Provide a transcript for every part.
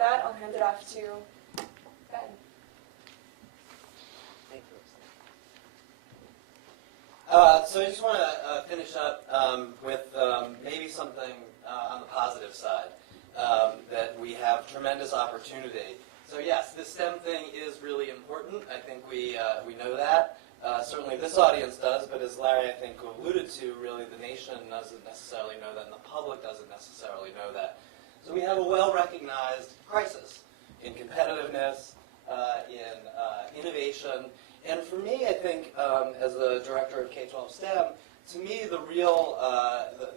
that, I'll hand it off to Ben. Thank you. So I just want to finish up with maybe something on the positive side, that we have tremendous opportunity. So yes, this STEM thing is really important. I think we know that. Certainly this audience does, but as Larry, I think, alluded to, really the nation doesn't necessarily know that, and the public doesn't necessarily know that. So we have a well-recognized crisis in competitiveness, in innovation. And for me, I think, as the director of K-12 STEM, to me, the real,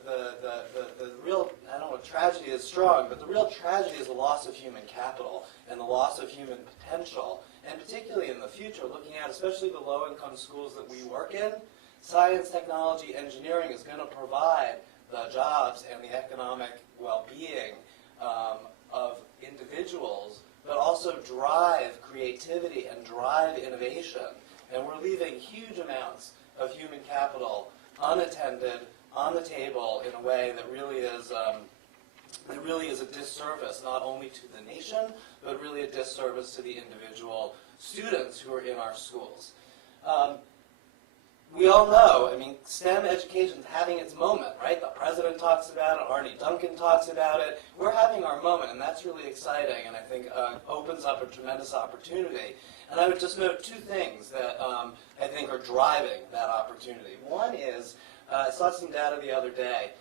the real, I don't know if tragedy is strong, but the real tragedy is the loss of human capital and the loss of human potential. And particularly in the future, looking at especially the low-income schools that we work in, science, technology, engineering is going to provide the jobs and the economic well-being of individuals, but also drive creativity and drive innovation. And we're leaving huge amounts of human capital unattended on the table in a way that really is a disservice not only to the nation, but really a disservice to the individual students who are in our schools. We all know, I mean, STEM education is having its moment, right? The president talks about it, Arne Duncan talks about it. We're having our moment, and that's really exciting, and I think opens up a tremendous opportunity. And I would just note two things that I think are driving that opportunity. One is, I saw some data the other day.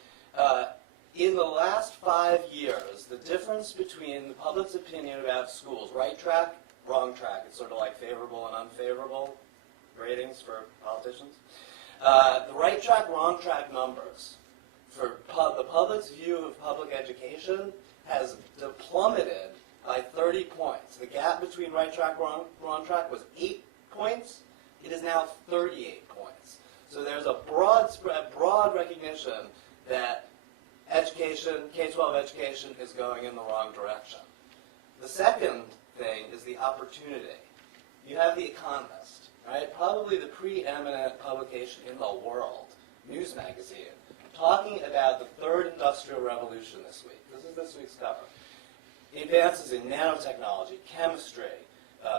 In the last 5 years, the difference between the public's opinion about schools, right track, wrong track, it's sort of like favorable and unfavorable ratings for politicians. The right track, wrong track numbers for the public's view of public education has plummeted by 30 points. The gap between right track, wrong track was 8 points. It is now 38 points. So there's a broad recognition that education, K-12 education, is going in the wrong direction. The second thing is the opportunity. You have The Economist, right? Probably the preeminent publication in the world, news magazine, talking about the third industrial revolution this week. This is this week's cover. Advances in nanotechnology, chemistry,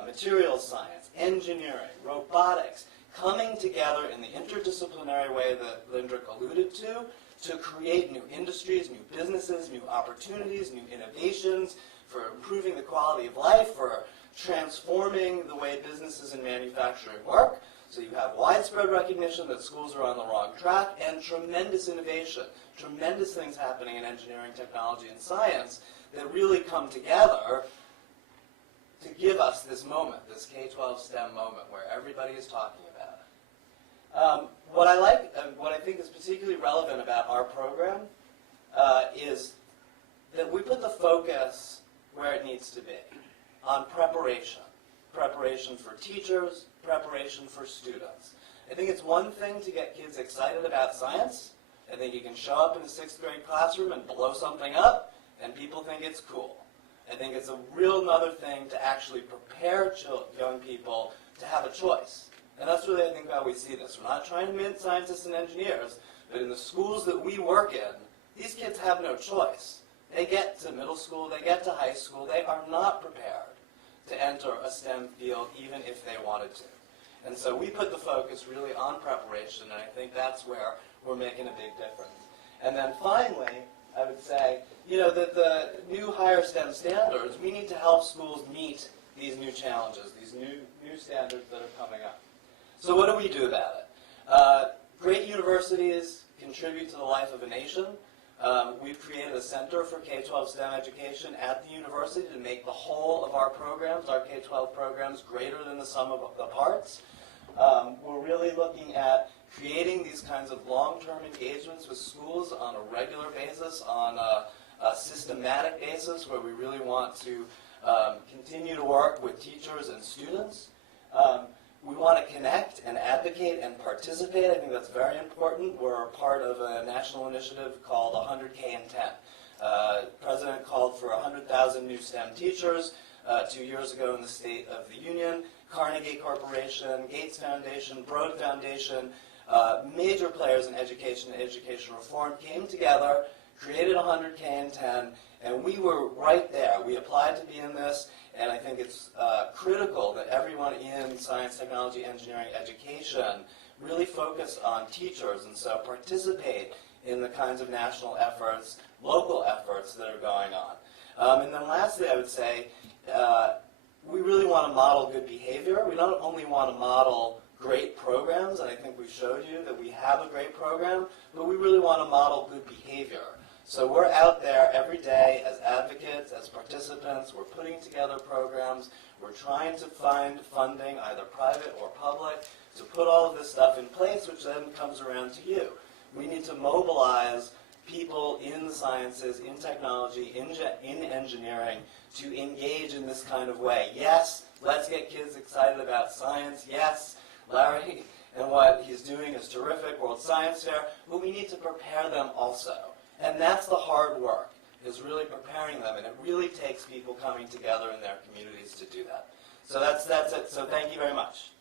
materials science, engineering, robotics, coming together in the interdisciplinary way that Lindrick alluded to create new industries, new businesses, new opportunities, new innovations, for improving the quality of life, for transforming the way businesses and manufacturing work. So you have widespread recognition that schools are on the wrong track, and tremendous innovation, tremendous things happening in engineering, technology, and science that really come together to give us this moment, this K-12 STEM moment where everybody is talking about it. What I like, and what I think is particularly relevant about our program is that we put the focus where it needs to be, on preparation. Preparation for teachers, preparation for students. I think it's one thing to get kids excited about science. I think you can show up in a 6th grade classroom and blow something up, and people think it's cool. I think it's a real another thing to actually prepare young people to have a choice. And that's really, I think, how we see this. We're not trying to mint scientists and engineers, but in the schools that we work in, these kids have no choice. They get to middle school, they get to high school, they are not prepared to enter a STEM field even if they wanted to. And so we put the focus really on preparation, and I think that's where we're making a big difference. And then finally, I would say, that the new higher STEM standards, we need to help schools meet these new challenges, these new standards that are coming up. So what do we do about it? Great universities contribute to the life of a nation. We've created a Center for K-12 STEM Education at the university to make the whole of our programs, our K-12 programs, greater than the sum of the parts. We're really looking at creating these kinds of long-term engagements with schools on a regular basis, on a systematic basis, where we really want to continue to work with teachers and students. We want to connect and advocate and participate. I think that's very important. We're part of a national initiative called 100K in 10. The President called for 100,000 new STEM teachers 2 years ago in the State of the Union. Carnegie Corporation, Gates Foundation, Broad Foundation, major players in education and education reform came together, created 100K in 10, and we were right there. We applied to be in this, and I think it's critical that everyone in science, technology, engineering, education really focus on teachers, and so participate in the kinds of national efforts, local efforts that are going on. And then lastly, I would say, we really want to model good behavior. We don't only want to model great programs, and I think we showed you that we have a great program, but we really want to model good behavior. So we're out there every day as advocates, as participants. We're putting together programs. We're trying to find funding, either private or public, to put all of this stuff in place, which then comes around to you. We need to mobilize people in the sciences, in technology, in engineering, to engage in this kind of way. Yes, let's get kids excited about science. Yes, Larry and what he's doing is terrific, World Science Fair, but we need to prepare them also. And that's the hard work, is really preparing them, and it really takes people coming together in their communities to do that. So that's it. So thank you very much.